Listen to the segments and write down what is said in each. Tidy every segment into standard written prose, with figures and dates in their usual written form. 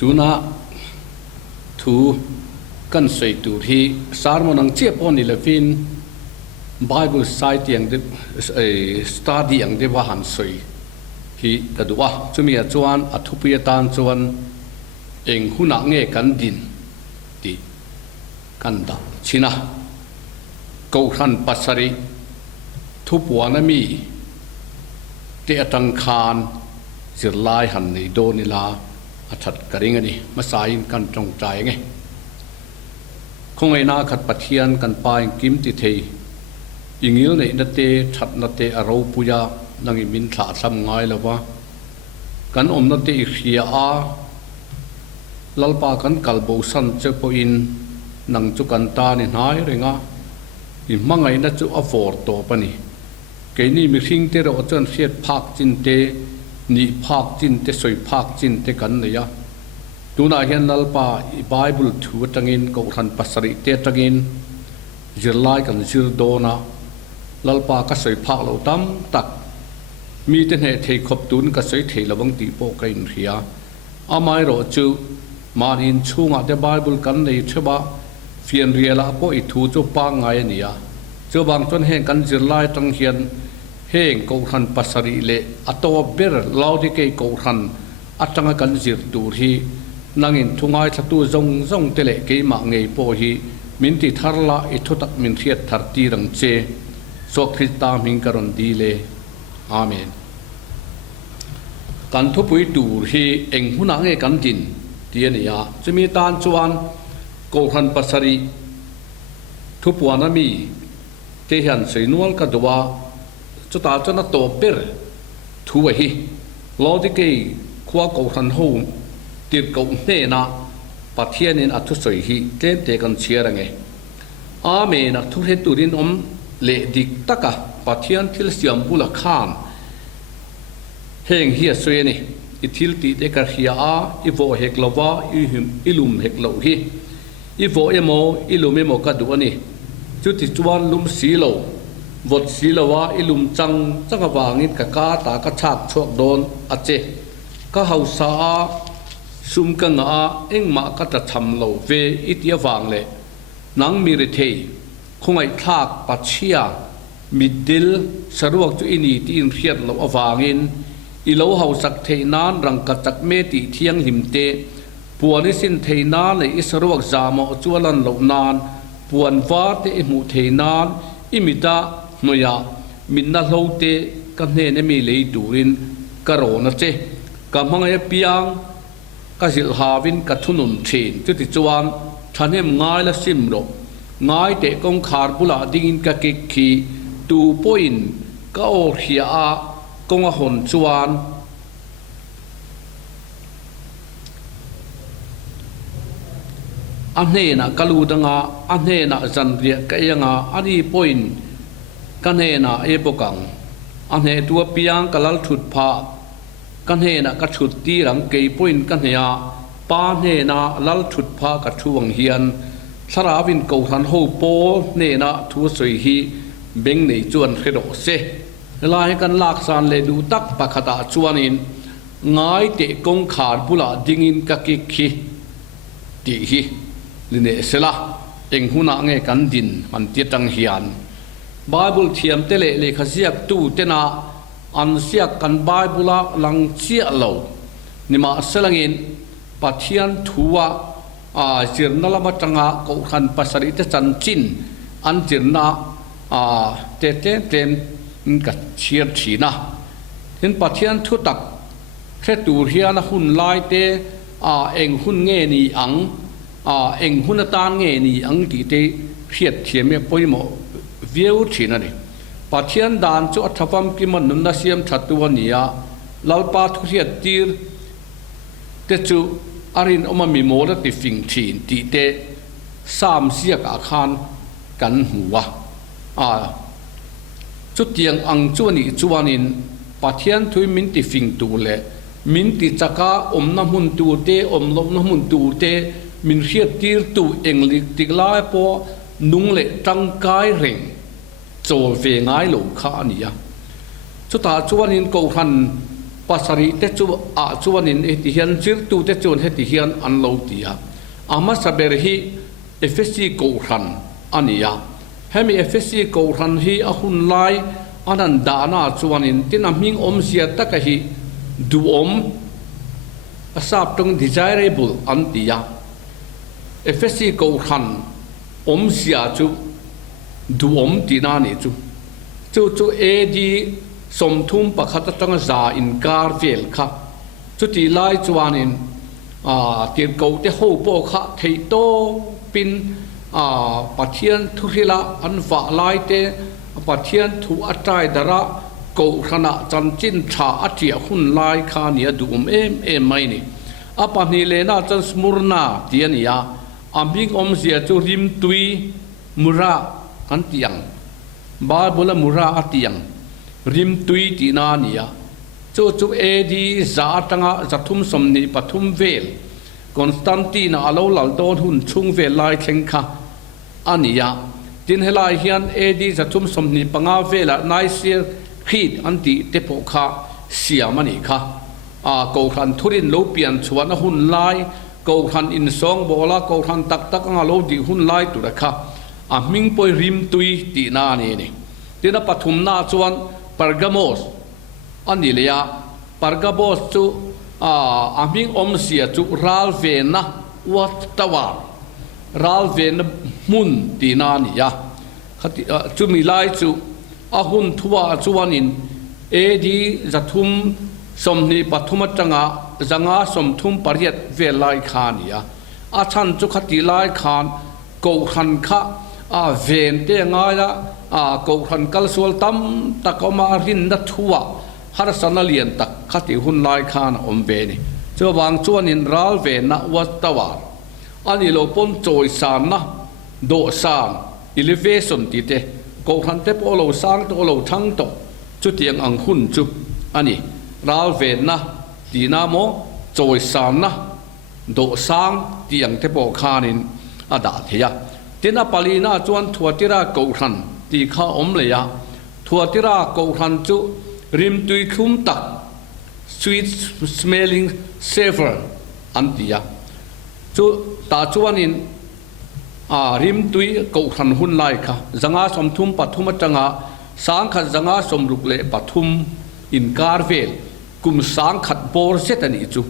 ตูน่าทูกันสวยตูที่สารมันนังเจ็บปนนี่ละฟินBible site yang de study yang de wahan soi hi kadua chumia chuan athupia tan chuan eng huna nge kan din ti kan da china ko khan pasari thupuana mi te atang khan zirlai han nei do ni la athat karing ani masain kan tong tai nge khongai na khat pathian kan pai kim ti thei ingil nei na te that na te aro puya nangi min thla tham ngai lawa kan om na te khia a lalpa kan kalbo san che po in nang chu kan ta ni nai renga i mangai na chu afor to pani ke ni mi thing te ro chon khiat phak chin te ni phak chin te soi phak chin te kan ne ya tuna hian lalpa i bible thu tangin ko than pasari te tangin zirlai kan zir do na lalpa ka soi phak lo tam tak mi te ne thei khop tun ka soi thei lawang ti po ka in ria amai ro chu manin chunga te bible kan nei theba fian riala po I thu chu pa ngai ania chu bang ton heng kan zirlai tang hian heng ko khan pasari le ato ber laudi ke ko khan atanga kan zir tur hi nangin thungai thatu zong zong tele ke ma ngei po hi min ti tharla I thutak min thiat thar ti rang che so Krista min karon di le amen kan thu pui tur hi eng huna nge kan din tiania chumi tan chuan ko khan pasari thu puana mi te hian seinual ka duwa chuta chana to per thu hi lodi ke khwa ko khan ho tir ko ne na pathianin athu soi hi tlem te kan chiarange amen a thu he turin om le dik taka pathian thil siam bula khan heng hi soyeni I thil ti de kar hia a I vo hek lova I him ilum hek lo hi I vo emo ilum emo ka du ani chu ti chuan lum si lo vot si lowa ilum chang awangin ka ka ta ka chak chok don ache ka hausa a sum ka nga engma ka ta tham lo ve itia wang le nang mi re thei khongai thak pachia midil saruak chu ini ti in riat lo awangin I lo hausak theinan rang ka chak me ti thiang himte puani sin theinan le isaruak zamo chualan lo nan puan wa te mu theinan imita noya minna hlote ka hne ne mi lei turin karona che ka mangai piang ka zil hawin ka thunun thin chu ti chuan thanem ngai la sim ro ngai te kong khar pula dingin ka ke khi tu point ka or hia a kong a hon chuan anhe na kaludanga anhe na zanria ka yanga ani point kanhe na epokang anhe tua piang kalal thut pha kanhe na ka thut ti rang ke point kanhe a pa ne na lal thut pha ka thuang hian sarawin ko han ho po ne na thu soi hi beng nei chuan khredo se lai kan lak san le du tak pakhata chuanin ngai te kong khar pula dingin ka ki khi ti hi line sela eng huna nge kan din man ti tang hian bible thiam tele le khasiak tu tena an siak kan bible lang chia lo nima selangin pathian thuwa a jirnala matanga ko khan pasari te chan chin an jirna a te ten ka chiar thina hin pathian thu tak khe tur hian hun lai te a eng hun nge ni ang a eng hun tan nge ni ang ti te khiat thiame poimo vieu thina ni pathian dan chu athapam ki man num na siam thatuwa nia lalpa thu hiat tir te chu arin oma mi mola ti fing thin ti te sam sia ka khan kan huwa a chu tiang ang chuani chuanin pathian thui min ti fing tu le min ti chaka omna mun tu te omlom na mun tu te min hiat tir tu englik tikla po nung le tangkai reng cho ve ngai lo kha ania chu ta chuanin ko han pasari te chu a chuanin e ti hian chir tu te chun he ti hian an lo tia ama saber hi FSC ko ran ania hemi FSC ko ran hi a hun lai anan dana chuanin tinam hing om sia taka hi du om asap tung desirable antia FSC ko ran om sia chu du om tina ni chu AD som thum pakhat tanga za in kar vel kha chu ti lai chuanin tiền cầu te ho po kha thei to pin pathian thurila an va lai te pathian thu atai dara ko khana chan chin tha atia hun lai kha ni adu em mai ni apa ni lena chan smurna tiania ambing om zia chu rim tui mura kan tiang ba bola mura atiang rim tui ti na nia chu edi za tanga zathum somni pathum vel Constantine alo lal don hun chung vel lai thlengkha ania tin helai hian edi zathum somni panga vela naisir khit anti tepo kha siamani kha ko khan thurin lo pian chuan hun lai ko khan in song bola ko khan tak anga lo di hun lai tu rakha ming poi rim tui ti na ni tina pathum na chuan Pergamos anilia Pergamos chu aming om sia chu ral vena wat tawar ral vena mun tinania khati chu milai chu ahun thuwa chuanin edi zathum somni pathuma tanga zanga somthum pariat velai khania achan chu khati lai khan ko khan kha ven te ngai la ko khan kal sual tam takoma rin na thuwa har sanalian tak khati hun lai khan om ve ni chu wang chuan in ral ve na wa tawar ani lo pon choi san na do san elevation ti te ko khan te po lo sang to lo thang to chu tiang ang hun chu ani ral ve na ti na mo choi san na do sang tiang te po khanin ada thia tina palina chuan thuatira ko khan ti kha om le ya thuatira ko khan chu rim tui khum tak sweet smelling savor antia chu ta chuanin rim tui ko khan hun lai kha zanga somthum pathum atanga sang khat zanga somruk le pathum in karvel kum sang khat bor setani chu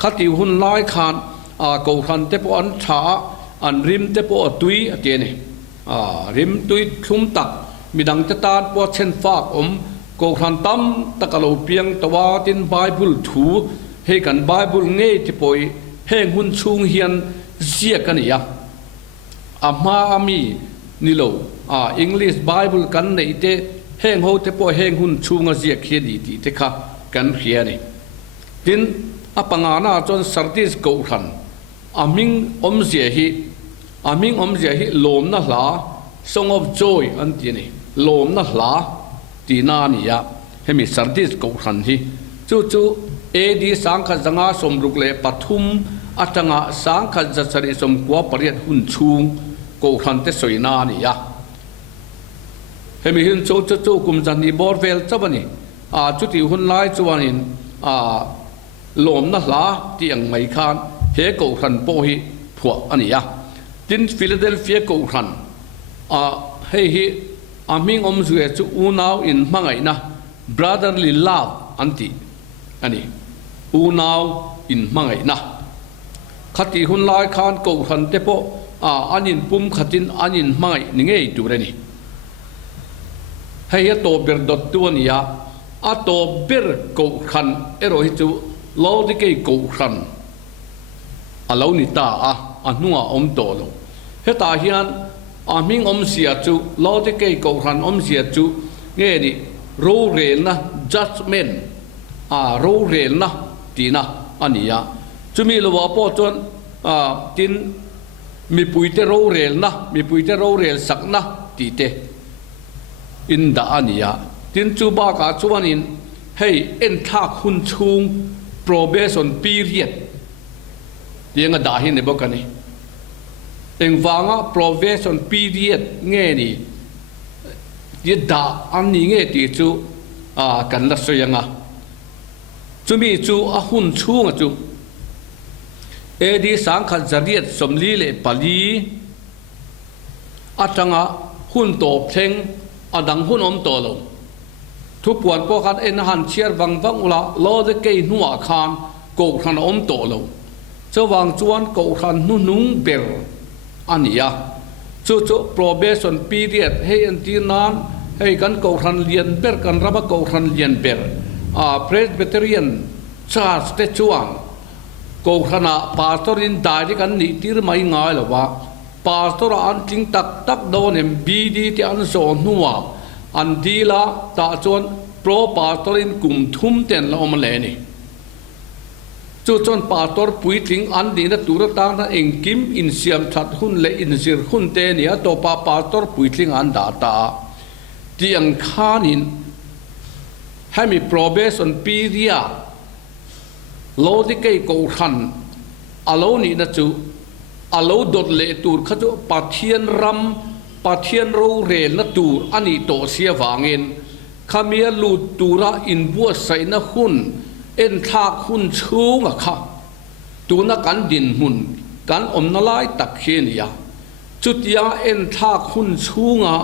khati hun lai khan ko khan te po an tha an rim te po tui atene rim tui khum tak midang te tan po chen fak ko khan tam takalo piang tawa tin Bible thu he kan Bible nge ti poi heng hun chung hian zia kania ama ami nilo English Bible kan nei te heng ho te po heng hun chunga zia khedi ti te kha kan khia ni tin apanga na chon Sardis ko khan aming om zia hi lom na hla song of joy an ti ni lom na hla tina nia hemi Sardis ko khan hi chu edi sangkha zanga somruk le pathum atanga sangkha zasari som kwa pariat hun chung ko khan te soina nia hemi hin chu kum jani borvel chabani chu ti hun lai chuanin lom na hla tiang mai khan he ko khan po hi phua ania tin Philadelphia ko khan hei hi aming om zue chu unau in mangai na brotherly love anti ani unau in mangai na khati hun lai khan ko khan te po anin pum khatin anin mangai ningei turani hei to ber dot tuania to ber ko khan ero hi chu lodike ko khan alo ni ta anua om to lo heta hian aming om sia chu lodike ko khan om sia chu nge ni ro rel na judgment ro rel na tina ania chumi lo wa po chon tin mi puite ro rel na mi puite ro rel sak na ti te in da ania tin chu ba ka chuanin hei en tha khun chung probation period tianga da hin ne bokani engwanga probation period nge ni ye da an ni nge ti chu kan la soyanga จุมีจูอาหุ่นชูงจูเอดีสังขัดจริตสมลีเลปลีอัจังะหุ่นโตเพลงอดังหุ่นอมโตลงทุกวันพวกกันเอ็นหันเชียร์วังอุละโลดเกยหัวคานโกขันอมโตลงจะวางจวนโกขันนุ่งเบลอันนี้จู่โปรเบสันปีเรียดให้อันที่นั้นให้กันโกขันเลียนเบลกันรับโกขันเลียนเบลเพรสเบเตเรียนชาสเตจวนโกขันปาสตอรินได้ที่กันนี่ที่ไม่ง่ายหรอวะปาสตอร์อันจริงตักโดนเอ็มบีดีที่อันโซนหัวอันดีละตาจวนโปรปาสตอรินกลุ่มทุ่มเต็นละอมเลนี่จู่จนปาสตอร์ปุยทิ้งอันดีนะตัวต่างนั้นเองกิมอินเซียมชัดหุ่นเลอินเซียหุ่นเตนี่ตัวปาสตอร์ปุยทิ้งอันดาตาที่อังคานินให้มีโปรเบสันปีเรียโลดิเกยโกขันอโลนี่นะจู่อโลดดเลตูร์ขจุปัทเทียนรำปัทเทียนรูเรนนะตูร์อันนี้โตเสียวางเงินขมียลูตูระอินบัวใส่นะหุ่นเอ็นทากหุ่นชูงอะค่ะตูนักกันดินหุ่นกันอมนลายตักเขียนยาจุดยาเอ็นทากหุ่นชูงะ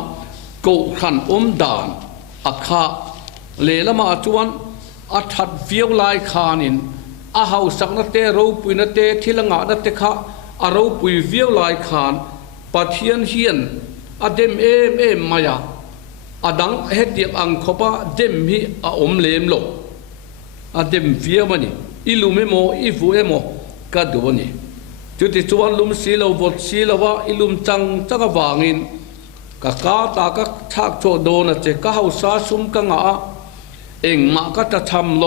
โกขันอมดานอะค่ะเลละมาจวนอัฐัดเฟียวลายคานินอาหาวสักนัดเตรูปุยนัดเตทิลงานัดเตค่ะอารูปุยเฟียวลายคานปัทเทียนเฮียนอเดมเอมมายาอดังเฮติอังคบะเดมฮิอมเลมโลอเดมเฟียวมันนี่อิลูเมโมอิฟูเอโมกัดวันนี่จุดที่ชวนลุมสีลาวดสีลาวะอิลุมจังกวางินกะกาตากะชักโจโดนะเจกะเฮาซาซุมกังอาเองมากะจะทำโล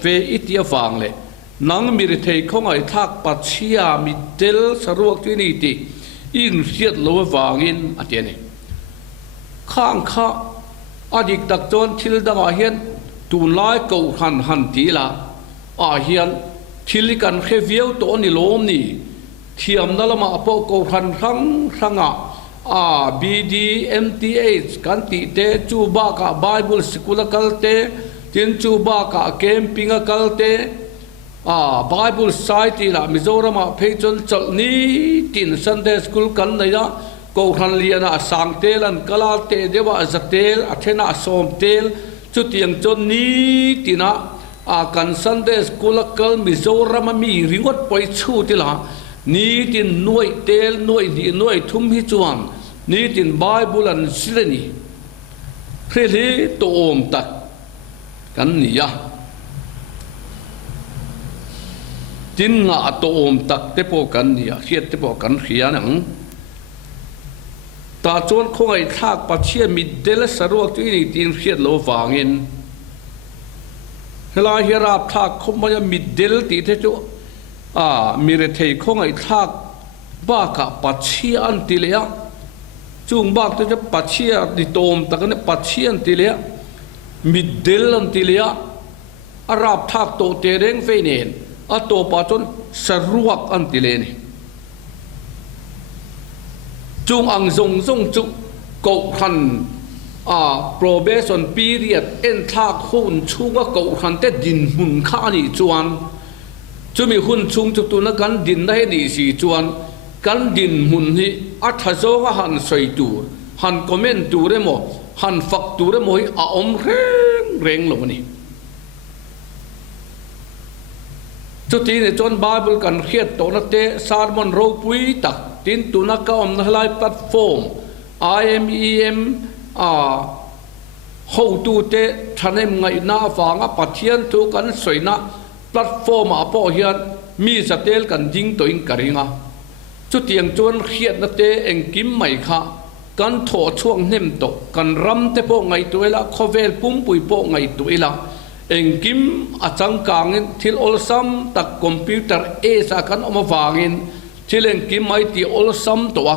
เวอิติยฟังเลยนังมีริเทยของไอ้ทักปัจฉียามิเดลสรุปที่นี่ติอินเสียดโลวางินอันเดียนี่ข้างข้าอดีตตักจนทิลดังอาเฮียนตูนไล่เกาหันตีละอาเฮียนทิลกันเขวิวตัวนี่ล้มนี่เทียมนั่นละมาพอเกาหันทั้งBDMTH กันติเตจูบากะไบเบิลสกุลกัลเตจินจูบากะเกมปิงกัลเตไบเบิลไซต์ละมิโซรามาเพจนจัลนี้ตินซันเดย์สกุลกันเลยนะกูขันเลียนะสังเตลันกลาเตเดวะจักเตลอัเทนะสมเตลจุดยังจนนี้ตินะกันซันเดย์สกุลกัลมิโซรามามีริงวัดไปชูติละนี้ตินหน่วยเตลหน่วยทุ่มหิจวนนี้ตินไบเบิลันสิเลนีเคลีโตอมตักกันนี่ยะจินงาโตอมตักเตโปกันนี่ยะเขียดเตโปกันเขียนังตาจวนคงไอ้ทากปัจเจียมิดเดลสรุปที่นี่ตินเขียดโลวางินเวลาเฮราบทากคงมันจะมิดเดลติเทจูมีเรเทยคงไอ้ทักบ้ากะปัจเจียอันติเลียจุงบ้าตัวจะปัจเจียดิโตมตะกันเนี่ยปัจเจียอันติเลียมิดเดลอันติเลียอาราบทักโตเตเรงเฟเนนอัตโตปัจจุนสรุปอันติเลนี่จุงอังจงจุกขันprobation period เอ็นทักหุ่นชุงก็กขันแต่ดินหุ่นข้านี่จวนจะมีหุ่นชุงจุดตัวนักกันดินได้นี่สิจวนกันดินหุ่นนี่อัฐโซก็หันใส่ตัวหันคอมเมนต์ตัวได้หมดหันฝักตัวได้หมดอมเร่งลงนี่จุดที่ในจนบาบิลกันเขียดตัวนักเตะซาร์มอนโรปุยตักตินตัวนักก็อมนักไล่แพลตฟอร์ม IMEM how to te thanem ngai na wanga pathian thu kan soina platform a po hian mi zatel kan ding toin karinga chu tiang chon khiat na te engkim mai kha kan tho chuang nem to kan ram te po ngai toila khovel pum pui po ngai toila engkim achang kangin thil ol sam tak computer e sa kan oma wangin thil engkim mai ti ol sam to a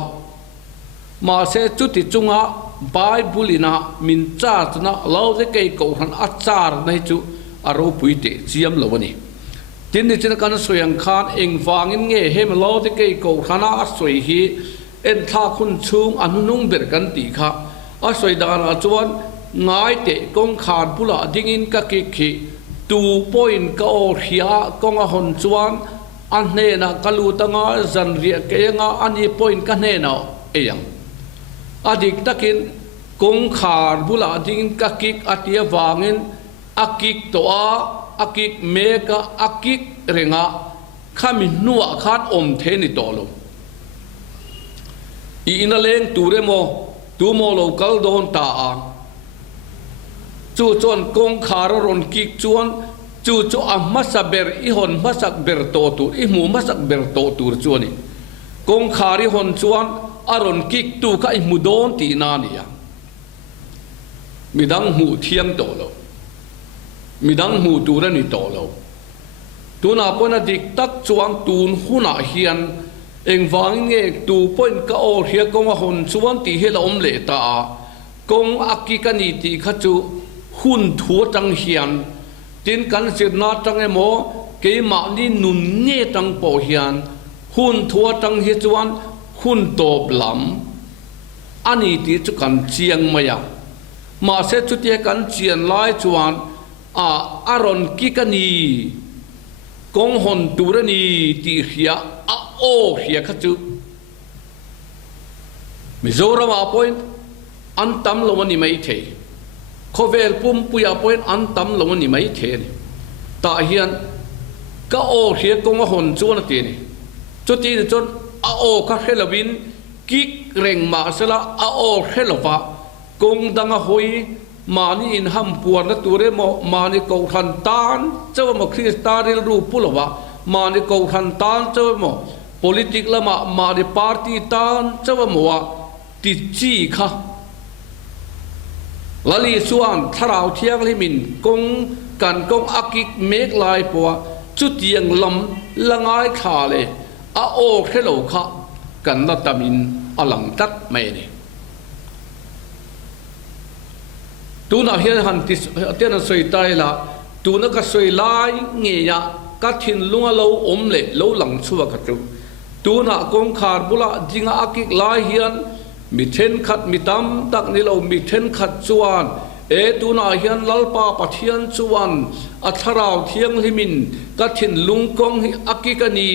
ma se chu ti chunga Bible min cha na lo de kai ko han achar nei chu aro puite chiam lowani tin ni chen kan soyang khan eng wangin nge hem lo de kai ko khana asoi hi en tha khun chung anunung ber kan ti kha asoi da na chuan ngai te kong khan pula dingin ka ki khi tu point ka o hia konga hon chuan an hne na kalu tanga zan ria ke nga ani point ka hne na eyang adik takin kong khar bula ding ka kik atia wangin akik to akik meka akik renga khami nuwa khat om the ni tolo I ina leng ture mo tu mo local don ta a chu chon kong khar ron kik chuan chu chu a masaber I hon masak ber to tu I mu masak ber to tur chuani kong khari hon chuan aron kik tu ka I mu don ti na nia midang mu thiang to lo midang mu tura ni to lo tu na pona dik tak chuang tun huna hian eng wang nge tu point ka o hia kong hon chuan ti hela om le ta kong akikani ti khachu hun thua tang hian tin kan sir na tang emo ke ma ni nun nge tang po hian hun thua tang hi chuan hun top lam ani ti chu kan chiang maya ma se chu te kan chian lai chuan aron kikani kong hon turani ti hia o hia khachu Mizoram a point antam lo ni mai the khovel pum puya point antam lo ni mai the ni ta hian ka o hia kong hon chuan ti ni chu ti chon a o ka helawin kik reng ma sala a o helawa kong danga hoi mani in ham puan na ture mo mani ko than tan chaw mo kristaril ru pulawa mani ko than tan chaw mo politik lama mani party tan chaw mo wa ti chi kha lali suan tharau thiang limin kong kan kong akik mek lai po chu tiang lam langai kha le a o khelo kha kan na tamin alang tat mai ni tu na hian han ti ten soi tai la tu na ka soi lai nge ya ka thin lunga lo om le lo lang chuwa ka tu na kong khar bula jinga akik lai hian mi then khat mi tam tak ni lo mi then khat chuan e tu na hian lalpa pathian chuan a tharau thiang himin ka thin lung kong hi akikani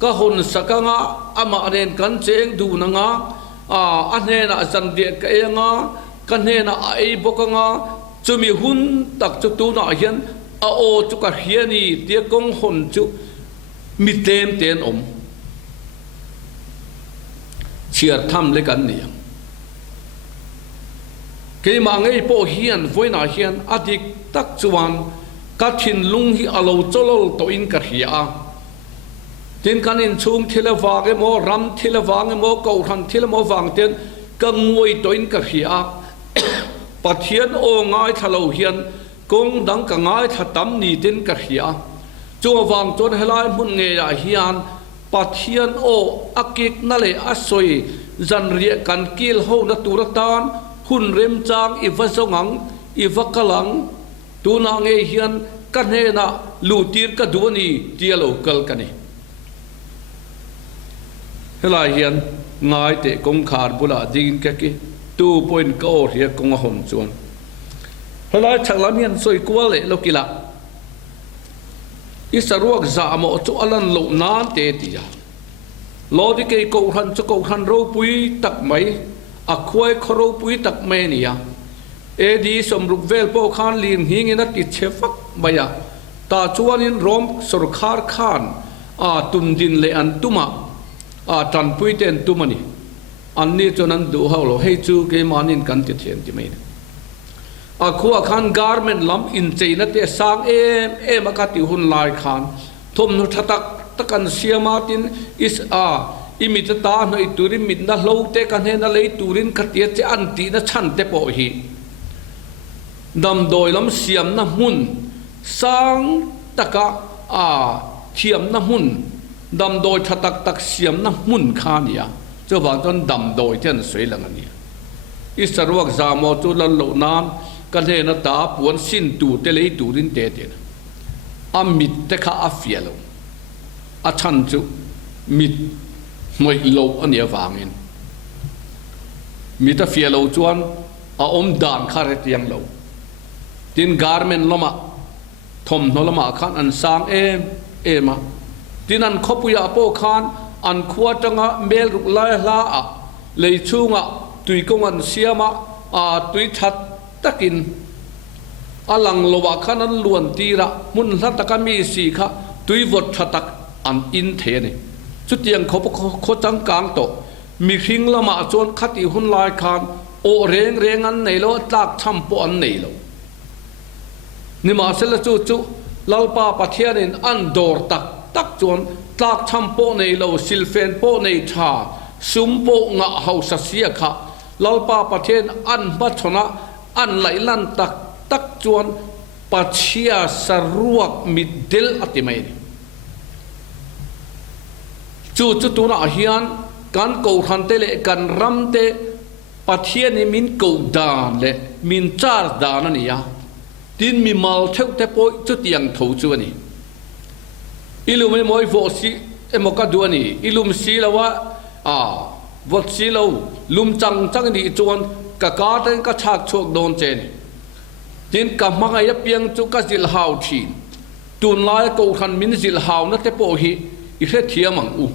ka hon sakanga ama ren kan cheng du na nga a hne na san de ka enga kan he na ai bokanga chumi hun tak chu tu na hian a o chu ka hiani te kong hon chu mi tem ten om chiar tham le kan ni ke ma ngei po hian voina hian adik tak chuan ka thin lung hi alo cholol to in ka hia tin kan in chung thila wage mo ram thila wange mo ko than thila mo wang ten ka ngoi to in ka hia pathian o ngai thalo hian kong dang ka ngai thatam ni tin ka hria chu wang chon helai mun nge ya hian pathian o akik na le asoi zan ria kan kil ho na turatan hun rem chang I vasongang I vakalang tu na nge hian kan he na lutir ka duani tialo kal kani helai hian ngai te kong khar bula ding ka ki 2 point ko hia kong hon chuan helai thaklam hian soi kwal le lokila isaruak za mo chu alan lo nan te tia lodi ke ko han ro pui tak mai a khoi khoro pui tak mai nia e di somruk vel po khan lin hing ina ti chefak baya ta chuanin rom sarkhar khan a tum din le an tuma a tan pui ten tumani anni chonan du haulo hei chu ke manin kan ti thian ti mai a khuwa khan garment lam in cheina te sang em ka ti hun lai khan thom nu thatak takan siama tin is a imita ta noi turin mit na hlo te kan he na lei turin khatia che an ti na chan te po hi dam doi lam siam na hun sang taka a thiam na hun dam doi thatak tak siam na hun khania cho wang ton dam doi ten soi lang ani isaruak zamo chu lan lo nan kan he na ta puan sin tu te lei turin te te amit te kha afialo a chan chu mit moi lo ania wangin mit a fialo chuan a om dan kha re tiang lo tin garment loma ทมนลมาขันอันสางเอมาที่นั่นขบุยาโปขันอันขวดจังเมลรุกไล่ลาเลยชูงตุยกงอันเสียมาตุยชัดตะกินอลังโลวะขันนั้นล้วนตีระมุนทัตตะกมีสีขะตุยวดชัดตักอันอินเทนี่สุดยังเขาจังกลางโตมีขิงละมาจวนขัดอีหุ่นลายคานโอเรงอันไหนโลตากช่ำปอันไหนโลนี่มาเสละจู่ลลปาปะเทียนินอันโดรตักจวนตากช่ำปในโลซิลเฟนปในชาซุมปงะเฮาสัเสียขะลลปาปะเทียนอันบัชนะอันไหลลันตักจวนปัจเชียสรวกมิดเดลอติไม่จู่ตัวน่ะเฮียนการกูทันเตเลกันรำเตปัจเจียนี่มินกูดานเลมินจาร์ดานันนี่ยาดินมีมาลเทวเตปอยจุดยังถูจวนนี่อิลุมไม่มอยโวซีมกัดดวนนี่อิลุมซีละว่าวัดซีละลุมจังนี่จวนกะกาเตนกะฉากโชกโดนเจนี่ดินกับมังไงเปียงจุกจิลฮาวทีนตุนลายกูทันมินจิลฮาวนั่นเตปอยอีเทเทียมังอู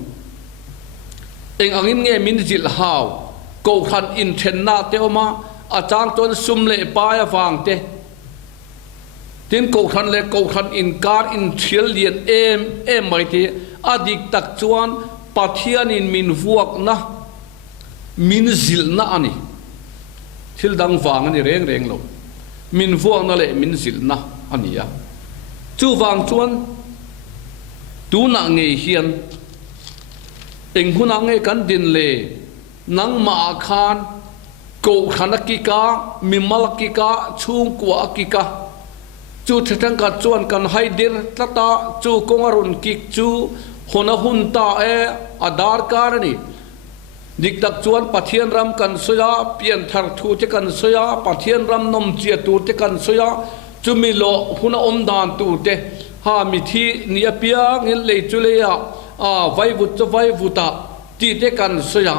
เองอังอินเงมินจิลฮาวกูขันอินเทนนาเตอมาอาจารย์จนซุมเล่ปายฟังเตทินกูขันเล่กูขันอินการอินเชียลเลียนเอ็มไม่เตอดีกตักจวนปัทยานินมินวกนะมินจิลนะอันนี้ทิลดังฟังอันนี้เร่งโลมินวกนั่นแหละมินจิลนะอันนี้อะจู่ฟังจวนตูนังเงยเฮียนเอ็งหุ่นนังเงยกันดินเล่นังมาคานกูขันกิกามิมัลกิกาชุงกัวกิกาจู่ทั้งกัดจวนกันให้เดินตตาจู่กงอรุณกิกจู่หุนหุ่นตาอดาร์การนี่ดิกตักจวนปัทเทียนรำกันสยาเปลี่ยนทาร์ทูเจกันสยาปัทเทียนรำนมเจียตูเจกันสยาจู่มีโลหุ่นอมดานตูเตหามิธีนิยเปียงเงินเลยจุเลยไว้บุตรไว้บุตรตีเตกันสยา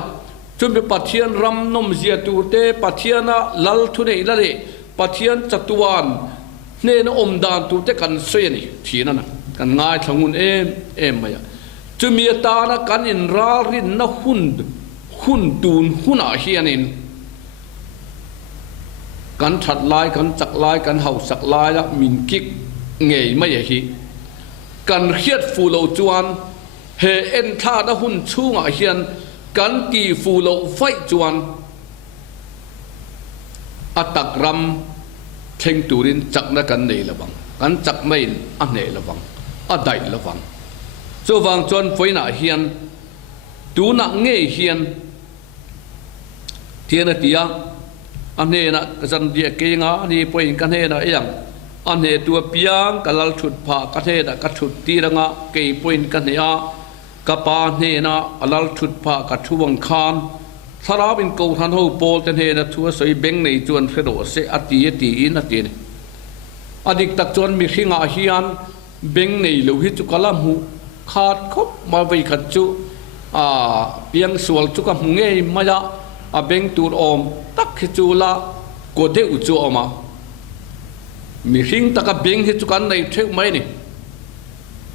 จุดเป็นปัทเทียนรำนมเจียตูเตปัทเทียนลัลทุเนยละเลยปัทเทียนจัตุวันเนนอมดานตูเตกันสยนี่ทีนั่นนะกันง่ายทั้งหุ่นเอ็มมาจุดมีตานะกันอินรารินนะหุ่นตูนหุ่นอาเฮียนินกันฉัดลายกันจักลายกันเห่าสักลายละมินกิกเงยไม่ใช่กันเฮียดฟูโลจวนเฮเอ็นท่าดหุ่นชูงอาเฮียนกันตีฟูโลไฟจวนอัตักรำเทงตูรินจักนักันเนยละวังกันจักไม่อันเนยละวังอัดได้ละวังโจวังจวนไฟหน้าเฮียนดูหนักเงยเฮียนเทียนตียอันเนนะจันเดียเกงอันนี้พอยกันเนนะเองอันเนตัวเปียงกัลชุดผ้ากันเนนะกัชุดตีรังเกยพอยกันเนียกปาเนนะอัลชุดผ้ากัชุวังคานสาราบินกูทันหูโปลเตนเฮนะทัวสวยเบงในจวนเฟโรเซอตีอินอตีนอดีตตักจวนมีขิงอาเฮียนเบงในโลหิตจุกลามูขาดคบมาไว้ขัดจุเปียงสวลจุกมุงเงยมายาเบงตูรอมตักจูละโกเดอุจูออกมามีหิงตะกับเบงฮิจุกันในเทวไม่นี่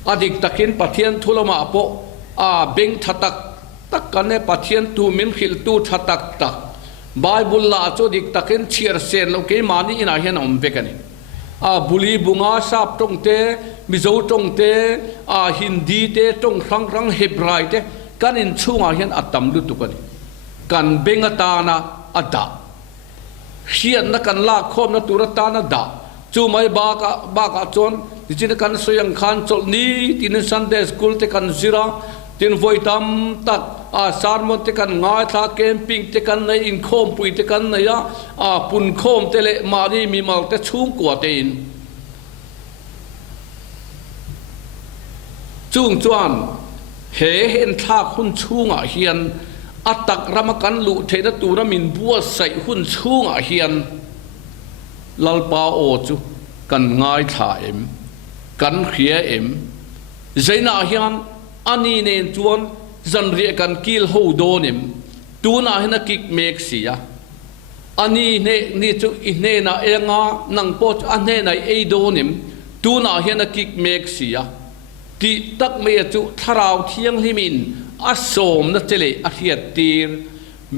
อดีตตะกินปะเทียนทุลมาโปเบงทัตักตักกันเนี่ยปะเทียนตูมินขิลตูทัตักตักไบเบิลลาโจดิกตะกินเชียร์เซนโลเกมานี่อินาเฮนอมเบกันนี่บุลีบุงอาซาบตรงเตมิโซตรงเตฮินดีเตตรงรังเฮบรายเตกันอินช่วงอาเฮนอัตตัมลุตุกันนี่กันเบงตานะอัดดาเขียนนักกันลากคมนัตุรตานะดาจูไม่บากจนดิจินกันสยังขันจดนี้ที่ในซันเดย์สคูลเตกันซิระที่นวยตามตักสารมันเตกันง่ายท่าแคมปิ้งเตกันในอินโคมปุยเตกันในปุ่นโคมเตเลมาดีมีมาเตชุ่มกว่าเตนจุงจวนเห็นท่าคุณชุ่งเฮียนอัตตักรำกันลุเทนตูรมินบัวใส่หุ่นชุ่งเฮียนลลปาโอจุกันง่ายถ่ายกันเขียใจน่าเฮียนอันนี้เนนจวนจันเรียกันกิลโฮโดนิมตูน่าเห็นกิกเมกซียอันนี้นี่จุอินเนน่าเองนังโพอันเนน่าเอโดนิมต ตูน่าเฮียนกิกเมกเสียตีตักเมียจุทาราวเทียงลิมินอาสมนัจเลอาเฮียตีร์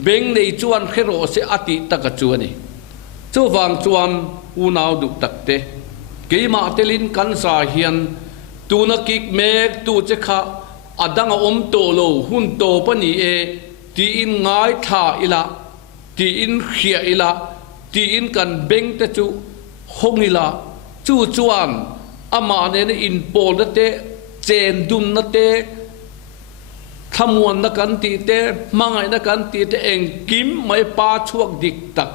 เบงในจวนเคโรเสอติตักจวนนี่จูวางจวนอูนาวดุตักเตกีมาเตลินกันสาเฮียนตูนักกิกเมกตูเจขะอดังอมโตโลหุ่นโตปนีเอตีอินง่ายท่าอิละตีอินเขียอิละตีอินกันเบงเตจูหงอิละจูจวนอามาเนนอินโปลเตเจนดุนนเตขมวนนักันตีเตมังไงนักันตีเตเองกิมไม่ปาช่วงดิกตัก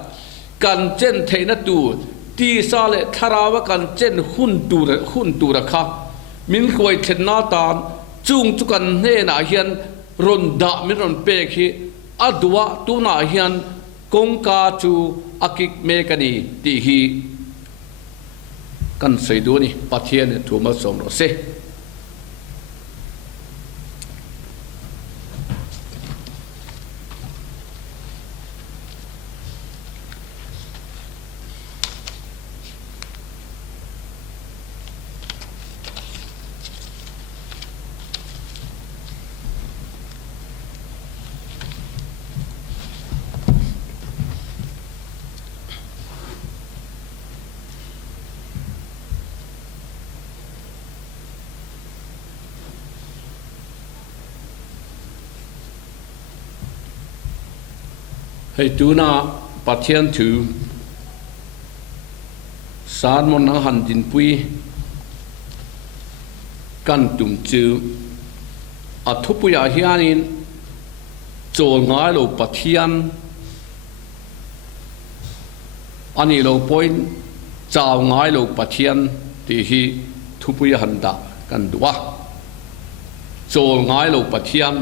กันเจนเทนตูตีซาเลทาราวกันเจนหุ่นตูระค่ะมินควยเทนนาตานจุงจุกันเนนาเฮียนรนดามิรนเปกีอดัวตูนาเฮียนกงกาจูอากิกเมกันีตีฮีกันใส่ดูนี่ปัทเทียนถูกมาส่งเราเสให้ดูนะปัทเทียนถือสารมันหันดินปุยกันตุ่มจืออัทุปุยาเฮียนินโจงง่ายโลปัทเทียนอันนี้เราปอยเจ้าง่ายโลปัทเทียนที่ฮีทุปุยหันดากันดัวโจงง่ายโลปัทเทียน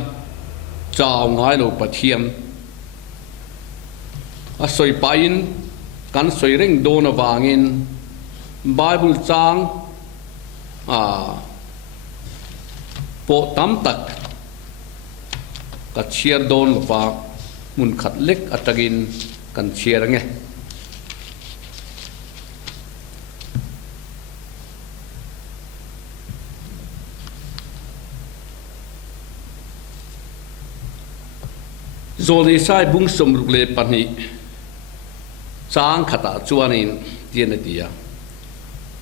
เจ้าง่ายโลปัทเทียนสวยไปอินกันสวยเร่งโดนวางอินไบเบิลจางโปตั้มตักกัดเชียร์โดนวางมุนขัดเล็กอัตกินกันเชียร์ไงโซลิซายบุ้งสมรุกเลปันนี้จางขตาจวนินเดียนเดีย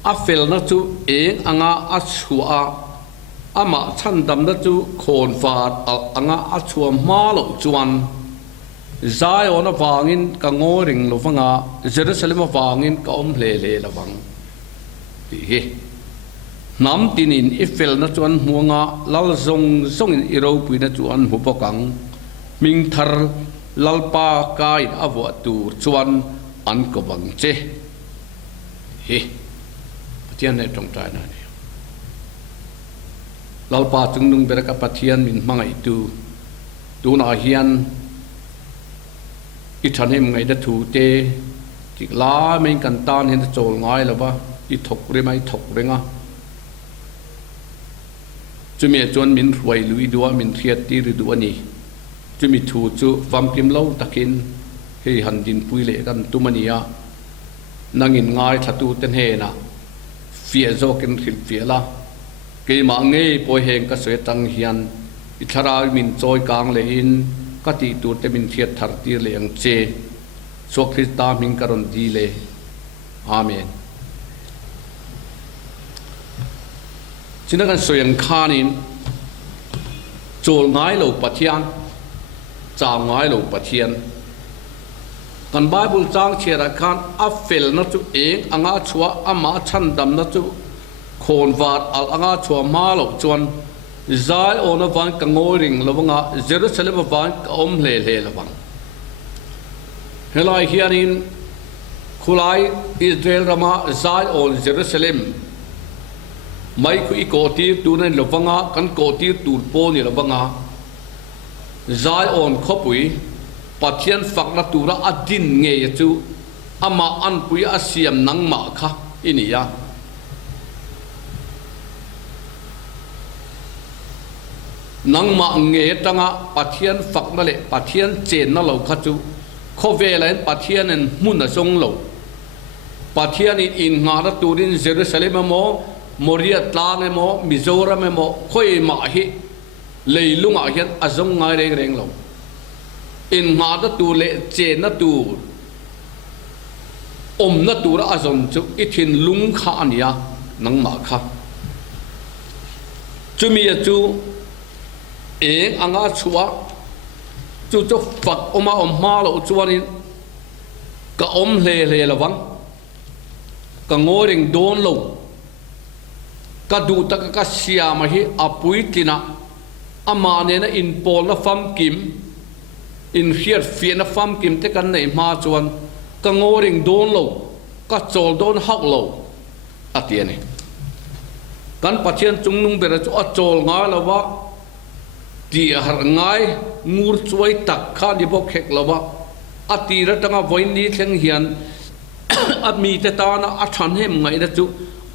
อาเฟลนัจูเองอ่างอาชัวอามาชันดำนัจูโคนฟาดอ่างอาชัวมาลจวนใจออนวางินกังโงริงลฟังเจรูซาเล็มวางินกัอมเลเลลวังดีน้ำตินินอิเฟลนัจวนหัวงาลลซงซงอินอิโรปุยนัจวนหุบกังมิงทาร์ลลปากายอวตูจวนอันกบังเจเฮ้ปะเทียนในตรงใจนั่นเองลลปาจึงนุ่งเบรกปะเทียนมินมังไอตูนาเฮียนอิทันเห็นไงเดถูเตจิกลาไม่กันตานเห็นโจลง่ายหรือวะอิถกเรื่องไม่ถกเรื่องอ่ะจะมีจวนมินรวยลุยดัวมินเทียตีหรือดัวนี่จะมีถูจูฟัมกิมเล่าตะกินให้หันดินปุยเละกันตุมันยานั่งอินง่ายทัตูเต็นเฮนะเฟียโจกินขิลเฟียละเกี่ยมังเงยปอยเฮงก็สวยตังเฮียนอิทรามินโจยกลางเลอินก็ตีตูเตมินเทียทัรตีเลงเจโซคริสตามิงการันดีเลอาเมนฉะนั้นกันสวยงขานินโจลง่ายโลปัทยานจางง่ายโลปัทยานกันไบเบิลจางเชื่อกันอัฟเฟลนัจุเองอ่างชัวอามาชันดำนัจุโคนวาดอัลอ่างชัวมาโลจวนใจโอนวันกังโงริงระวังเจรูซาเล็มวันกัอมเลเลระวังเฮลัยเฮียนินคุไลอิสราเอลรามาใจโอนเจรูซาเล็มไม่คุยโกตีตูนันระวังกันโกตีตูนโปนี่ระวังใจโอนขบุยปัจเจียนฝักนัตูระอดินเงยจูอามาอันปุยอาเซียมนังมาค่ะอินี่ยานังมาเงยตังะปัจเจียนฝักนั่นแหละปัจเจียนเจนนั่นเราค่ะจูข้อเวลาปัจเจียนนั้นมุนน่ะทรงเราปัจเจียนอินงานัตูดินเยรูซาเล็มโม Moria tlang emo Mizoram emo khoi ma hi leilung a hian azong ngai reng reng lo in ma da tu le che na tu na tu ra azon chu ithin lung kha ania nang ma kha chumi chu anga chua chu fak oma ma lo chuanin ka le lawang ka ngoring don lo ka du ta ka siama hi apui tina amane na in pol na fam kim in hiat fian na fam kim te kan nei ma chuan ka ngoring don lo ka chol don hak lo atiani kan pathian chungnung bera chu a chol nga lawa ti har ngai ngur chuai tak kha ni bok hek lawa ati ra tanga voin ni thleng hian ami te ta na a than hem ngai da chu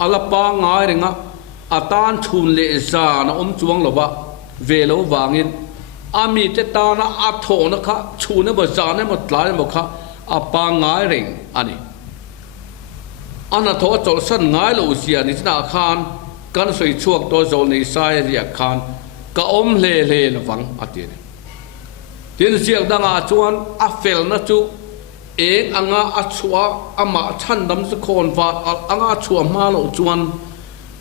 ala pa ngai renga atan thun le za na chuang lawa velo wangin ami te ta na a tho na kha chu na ba za na mo tlai mo kha a pa ngai reng ani ana tho chol san ngai lo sia ni na khan kan soi chuak to zol nei sai ria khan ka le lawang atin tin siak danga chuan a fel na chu anga a chua ama than dam se khon wa anga chua ma lo chuan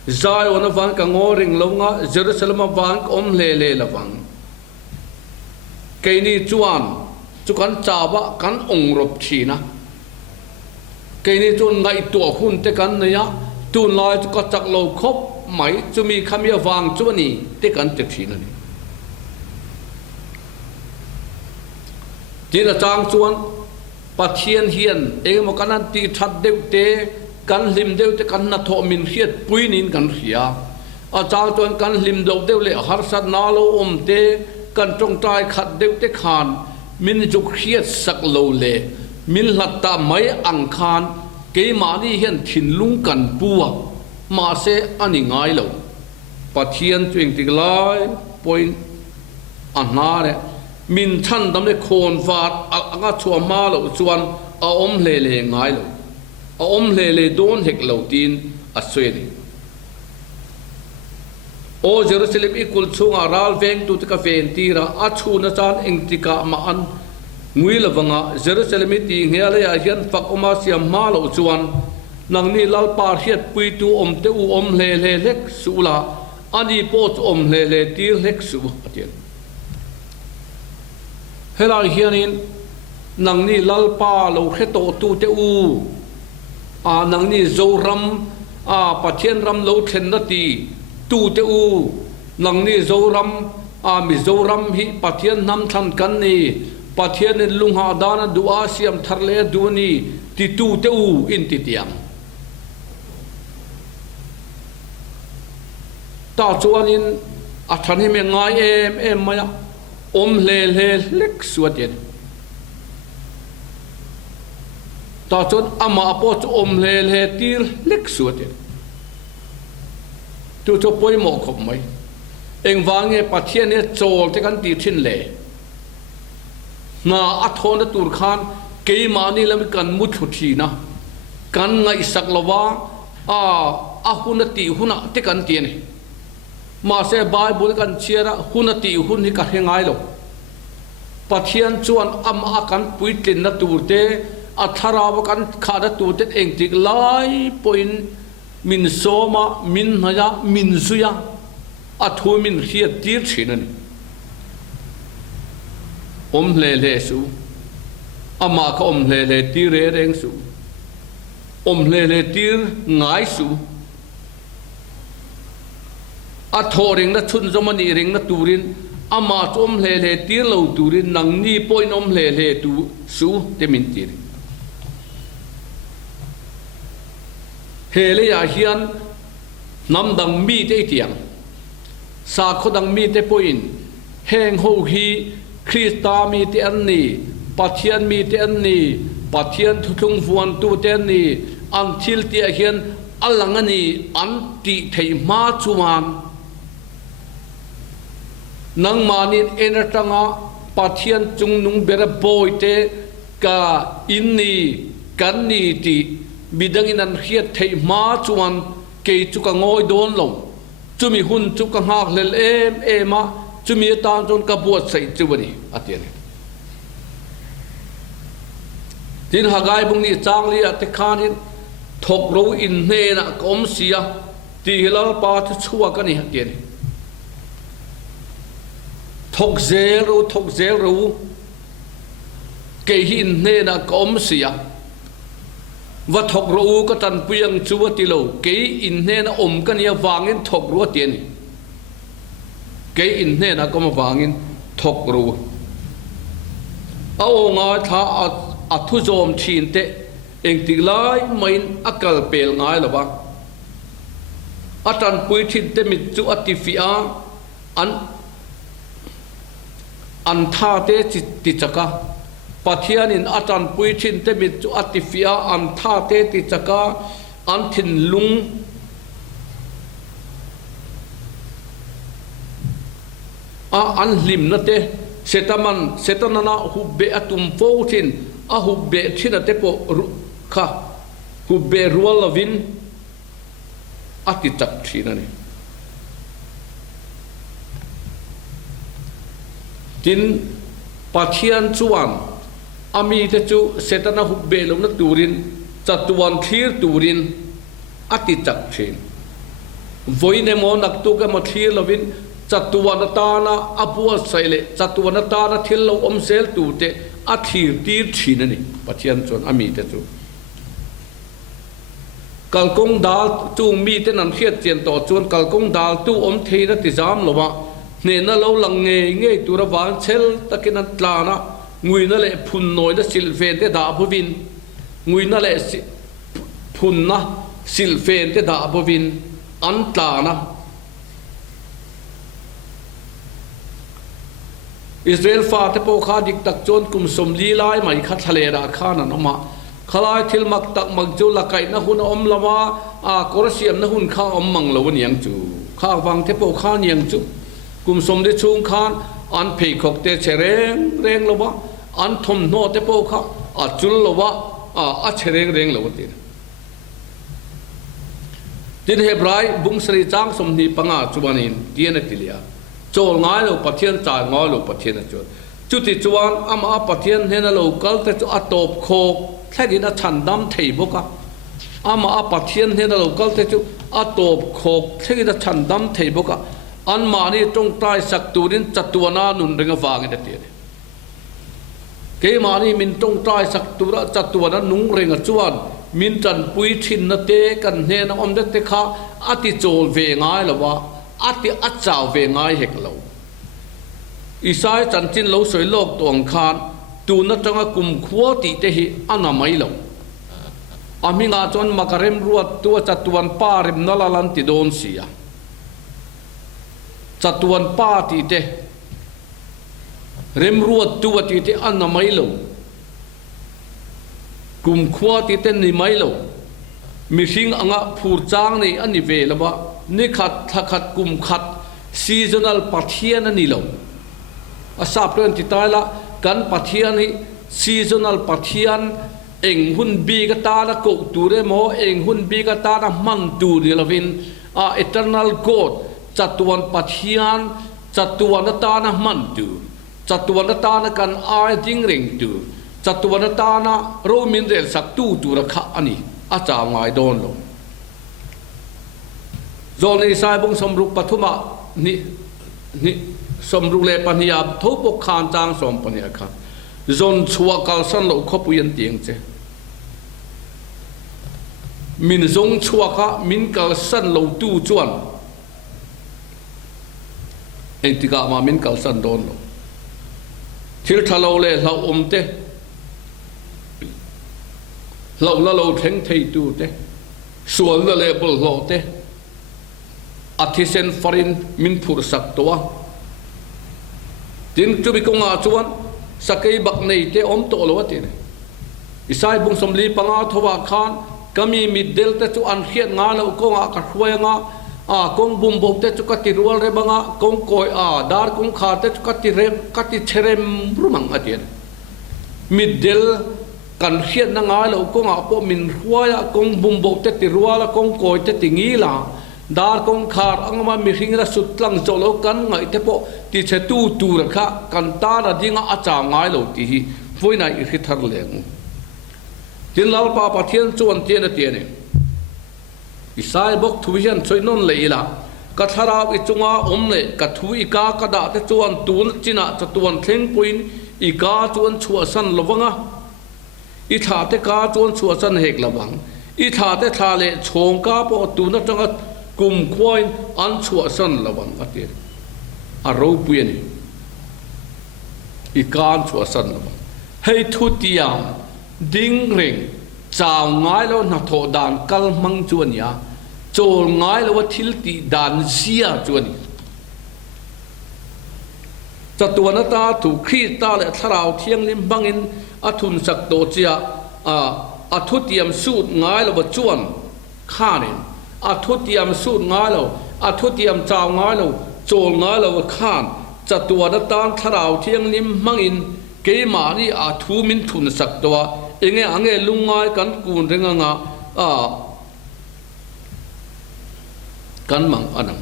zai ona van ka ngoring longa Jerusalem van le lawang ke ni chuan chu kan chawa kan ong rop thina ke ni chun ngai to hun te kan ya tun lai chu ka chak lo khop mai chumi khamia wang chu ni te kan te thina ni tin a chang chuan pathian hian engmo kanan ti that deu te kan lim deu te kan na tho min hiat puinin kan hria a chang chuan kan lim deu le har sat na lo te kan trong tai khat deu te khan min juk hiat sak lo le min latta mai ang khan ke mani hian thin lung kan puwa ma se ani ngai lo pathian twing tik lai point anare min than dam le khon wat anga chua ma lo chuan a le ngai lo a le don hek lo tin a sweni o Jerusalem ikul chunga ral veng tu ka ven tira a chuna chan engtika ma an ngui lawanga Jerusalem ti ngela ya hian fak oma siam ma lo chuan nang ni lal par hiat pui tu te u le lek sula ani pot le tir lek su atien hela hianin nang ni lal pa lo kheto tu te u a nang ni zoram a pathian ram lo thlen na ti tu te u nang ni zoram a mi zoram hi pathian nam than kan ni pathian in lungha dana dua siam tharle duani ti tu te u in ti tiang ta chuanin a thani me ngai em maya le lek suatin ta chon ama po chu le tir lek suatin tu cho poi mo khop mai eng wange pathian ne chol te kan ti thin le na a thon na tur khan ke mani lam kan mu thu thi na kan ngai sak lawa a huna ti huna te kan ti ne ma se bible kan chiara huna ti hun hi ka hengai lo pathian chuan ama kan puitlin na turte a tharawa kan khada turte eng tik lai point min soma min haya min zuya a thu min hiat tir thinan le su ama ka le tir reng su le tir ngai su a thoring na thun zomani ring na turin ama le tir lo turin nang ni point le tu su te min tir hele ya hian nam dang mi te tiang sa khodang mi te point heng ho hi Krista mi te an ni pathian mi te an ni pathian thuthung vuan tu te an ni an thil ti a hian alangani an ti thei ma chuan nang manin enatanga pathian chungnung bera boy te ka inni kan ni ti bidangin an hiat thei ma chuan ke chu ka ngoi don lo chu mi hun chu ka ngak lel em a chu mi tan ton ka buat sai chu bani atian tin hagai bung ni chang li ate khan hin thok ro in ne na kom sia ti hilal pa thu chua ka ni atian thok zel ro ke hin ne na kom sia và thọc rô có tàn piang chúa tì lâu cái in nè na ka nia vangin thọc rô tiền cái in nè na có mà vangin thọc rô ao ngài tha à thu zom chin te anh tì lai main akal pel ngài là ba à tàn pui chin te mit chu ati fia an tha te ti chaka pathian in atan pui thin te mit chu atifia an tha te ti chaka an thin lung an lim na te setanana hubbe atum fo thin a hubbe thina te po kha hubbe rual lovin ati chak thina ni tin pathian chuan ami te chu setana hubbe lom na turin chatuan thir turin ati chak thin voine mo nak tu ka ma thir lovin chatuan ta na apua saile chatuan ta na thil lo om sel tu te a thir tir thin ani pathian chon ami te chu kalkong dal tu mi te nan khiat chen to chon kalkong dal tu om theina ti jam lova ne na lo lang nge tu ra wan chel takin an tlana ngui na le phun noi na silfen te da bovin ngui na le phun na silfen te da bovin an tla na Israel fa te po kha dik tak chon kum som li lai mai kha thale ra kha na ma khalai thil mak tak mak jo la kai na hun om lama a korsiam na hun kha om mang lo niang chu kha wang te po kha niang chu kum som de chung khan an phei khok te chereng lo ba an thom no te po kha a chul lo wa a chereng lo tin hebrai bung sri chang som ni panga chuanin tian atilia chol ngai lo pathian cha ngai lo pathian chu chuti chuan ama pathian hena lo kal te chu atop khok thagina chandam thei boka ama pathian hena lo kal te chu atop khok thagina chandam thei boka an mani tong tai sak turin chatuana nun ringa wang ida tian ke mani min tong tai sak tura chatuana nung ringa chuan min tan pui thin na te kan he na om de te kha ati chol ve ngai lawa ati achau ve ngai hek lo isai chan chin lo soi lok tong khan tu na tanga kum khua ti te hi ana mai lo ami nga chon makarem ruat tu chatuan pa rim nalalan ti don sia chatuan pa ti te rem ruat tu ti te ana mai lo kum khua ti te ni mai lo mi hing anga phur chang nei ani ve lawa ni khat thakhat kum khat seasonal pathian ani lo asap ren ti taila kan pathian hi seasonal pathian eng hun bi ka ta la ko ture mo eng hun bi ka ta na man tu ni lovin a eternal god chatuan pathian chatuan ta na man tu chatuan ta na kan ai ding ring tu chatuan ta na ro min rel sak tu ra kha ani a cha ngai don lo zon ni sai bung somruk pathuma ni somruk le pania thopok khan chang som pania kha zon chua kal san lo khopuyan tiang che min zong chua kha min kal san lo tu chuan entika ma min kal san don lo thil thalo le hlau te hlau la lo theng thei tu te sual la le bol lo te athisen farin min phur sak towa tin tu bi ko nga chuan sakai bak nei te om to lo ti isai bung somli panga thowa khan kami middel te chu an khiat nga lo ko nga ka khwaya nga kong bum bok te chu ka ti rual re banga kong koi dar kong kha te chu ka ti re ka ti cherem rumang atien middel กันเขียนนั่งไงเราก็งาพวกมินรัวยกงบุมบกเตติรัวละกงโกยเตติงี้ละดาร์กงขาดอังมามีหิงระสุดลังโจโลกันไงเทปติเชตูระคะกันตาระดิ้งอาจางไงเราตีฟุยนายอิริทัรเลงจินลาปาปะเทียนจวนเทียนเทียนอิสายบกทุยยันช่วยนนเลยละกัทราวิจุงอาอมเลยกัทวีกากระดาษจวนตูนจินะจะตวนเทงปุยนอีกาจวนชัวสันลวังอิธาเตกาจวนชัวสันเหกลวังอิธาเตทาเลชงกาปอตูนจังกุมควายอันชัวสันลวังอติอารมณ์ปุยนี่อีกาชัวสันลวังให้ทุติยามดิ้งเร่งจาวง่ายแล้วนัทโธดานกัลมังจวนยาโจลง่ายแล้วว่าทิลติดานเสียจวนจัตัวนัตาถูกขีตาและทราวเทียงลิมบังอินอทุนสักโตเจียอทุติยมสูดง่ายแล้วว่าจวนข้าเนี่ยอทุติยมสูดง่ายแล้วอทุติยมจาวง่ายแล้วโจลง่ายแล้วว่าข้านจัตัวนัตาทราวเทียงลิมบังอินเกมานี่อาทูมินทุนสักตัวเองเงลุงง่ายกันกูนเรื่องงากันมังอันนั้น